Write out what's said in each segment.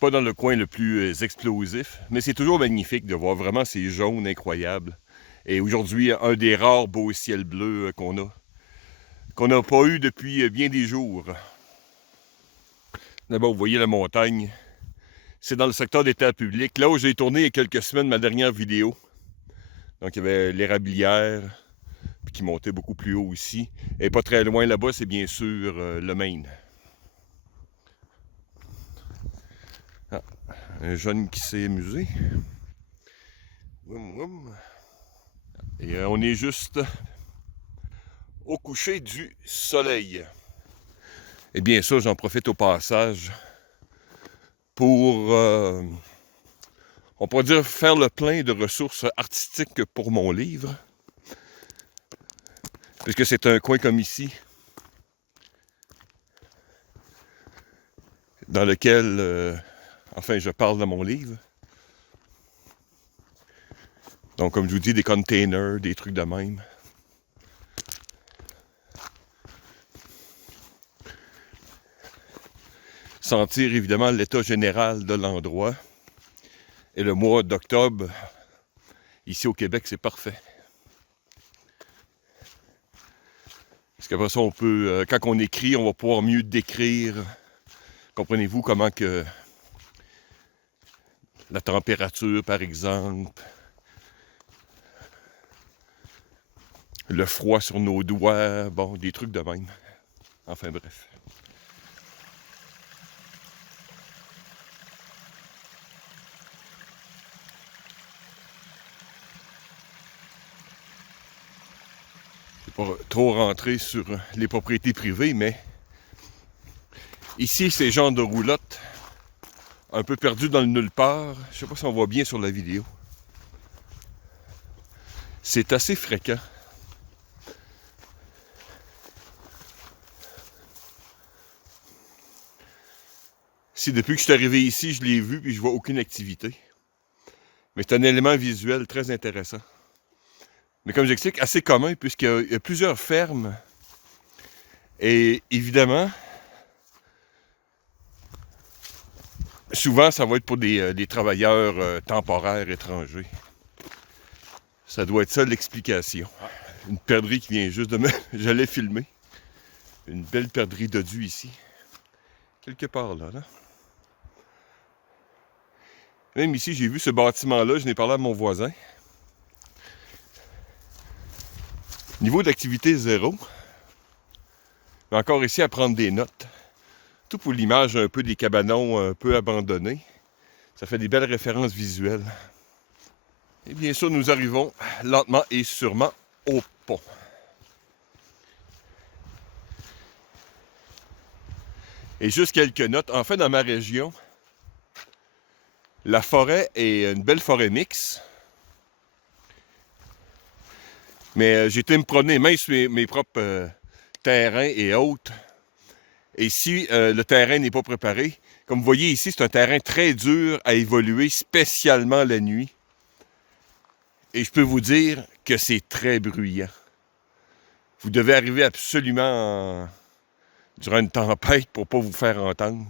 pas dans le coin le plus explosif, mais c'est toujours magnifique de voir vraiment ces jaunes incroyables. Et aujourd'hui, un des rares beaux ciels bleus qu'on n'a pas eu depuis bien des jours. Là-bas, vous voyez la montagne. C'est dans le secteur des terres publiques. Là où j'ai tourné il y a quelques semaines ma dernière vidéo. Donc, il y avait l'érablière, puis qui montait beaucoup plus haut ici. Et pas très loin là-bas, c'est bien sûr le Maine. Ah, un jeune qui s'est amusé. Woum, woum. Et on est juste au coucher du soleil. Et bien sûr, j'en profite au passage pour, on pourrait dire, faire le plein de ressources artistiques pour mon livre. Puisque c'est un coin comme ici, dans lequel, enfin, je parle de mon livre. Donc, comme je vous dis, des containers, des trucs de même. Sentir évidemment l'état général de l'endroit. Et le mois d'octobre, ici au Québec, c'est parfait. Parce qu'après ça, on peut, quand on écrit, on va pouvoir mieux décrire, comprenez-vous, comment que la température, par exemple, le froid sur nos doigts, bon, des trucs de même. Enfin bref. Je ne vais pas trop rentrer sur les propriétés privées, mais ici, ces genres de roulottes, un peu perdus dans le nulle part. Je ne sais pas si on voit bien sur la vidéo. C'est assez fréquent. Si depuis que je suis arrivé ici, je l'ai vu puis je vois aucune activité. Mais c'est un élément visuel très intéressant. Mais comme j'explique, assez commun puisqu'il y a plusieurs fermes. Et évidemment, souvent, ça va être pour des travailleurs temporaires étrangers. Ça doit être ça l'explication. Une perdrix qui vient juste de me... Je l'ai filmé. Une belle perdrix dodue ici. Quelque part là. Même ici, j'ai vu ce bâtiment-là, je n'ai parlé à mon voisin. Niveau d'activité zéro. Mais encore ici à prendre des notes. Tout pour l'image un peu des cabanons un peu abandonnés. Ça fait des belles références visuelles. Et bien sûr, nous arrivons lentement et sûrement au pont. Et juste quelques notes. En fait, dans ma région, la forêt est une belle forêt mixte. Mais j'ai été me promener même sur mes propres terrains et autres. Et si le terrain n'est pas préparé, comme vous voyez ici, c'est un terrain très dur à évoluer, spécialement la nuit. Et je peux vous dire que c'est très bruyant. Vous devez arriver absolument durant une tempête pour ne pas vous faire entendre.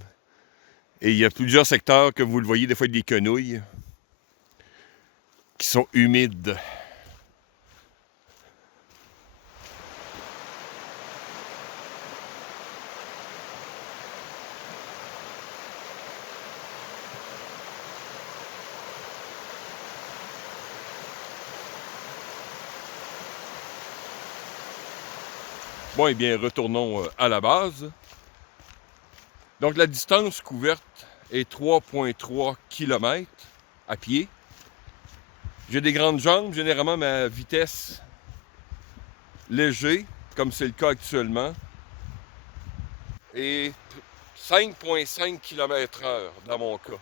Et il y a plusieurs secteurs, comme vous le voyez, des fois des quenouilles qui sont humides. Bon, eh bien, retournons à la base. Donc, la distance couverte est 3,3 km à pied. J'ai des grandes jambes, généralement ma vitesse léger, comme c'est le cas actuellement, est 5,5 km/h dans mon cas.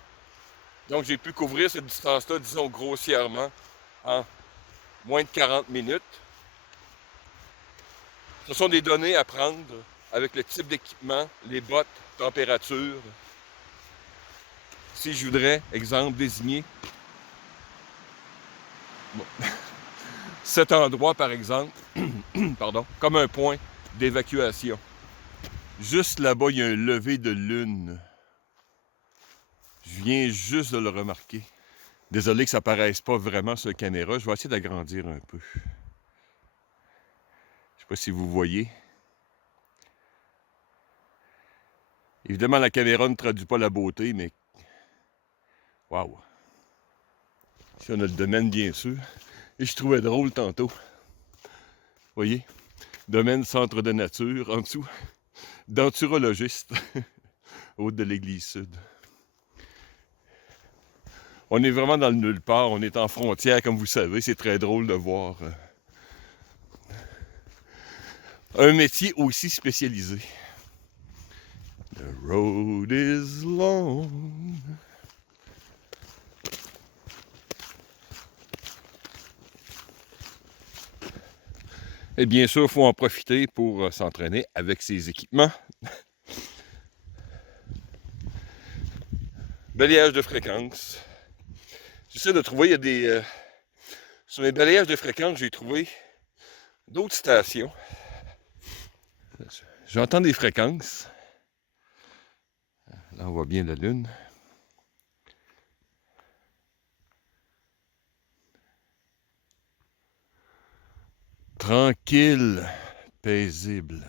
Donc, j'ai pu couvrir cette distance-là, disons grossièrement, en moins de 40 minutes. Ce sont des données à prendre avec le type d'équipement, les bottes, température. Si je voudrais, exemple, désigner cet endroit, par exemple, pardon, comme un point d'évacuation. Juste là-bas, il y a un lever de lune. Je viens juste de le remarquer. Désolé que ça ne paraisse pas vraiment sur la caméra. Je vais essayer d'agrandir un peu. Je ne sais pas si vous voyez. Évidemment, la caméra ne traduit pas la beauté, mais... Waouh! Ici, on a le domaine, bien sûr. Et je trouvais drôle tantôt. Voyez? Domaine centre de nature, en dessous. Denturologiste, haute de l'église sud. On est vraiment dans le nulle part. On est en frontière, comme vous savez. C'est très drôle de voir un métier aussi spécialisé. The road is long. Et bien sûr, il faut en profiter pour s'entraîner avec ces équipements. Balayage de fréquence. J'essaie de trouver, il y a des... sur les balayages de fréquence, j'ai trouvé d'autres stations. J'entends des fréquences. Là, on voit bien la lune. Tranquille, paisible.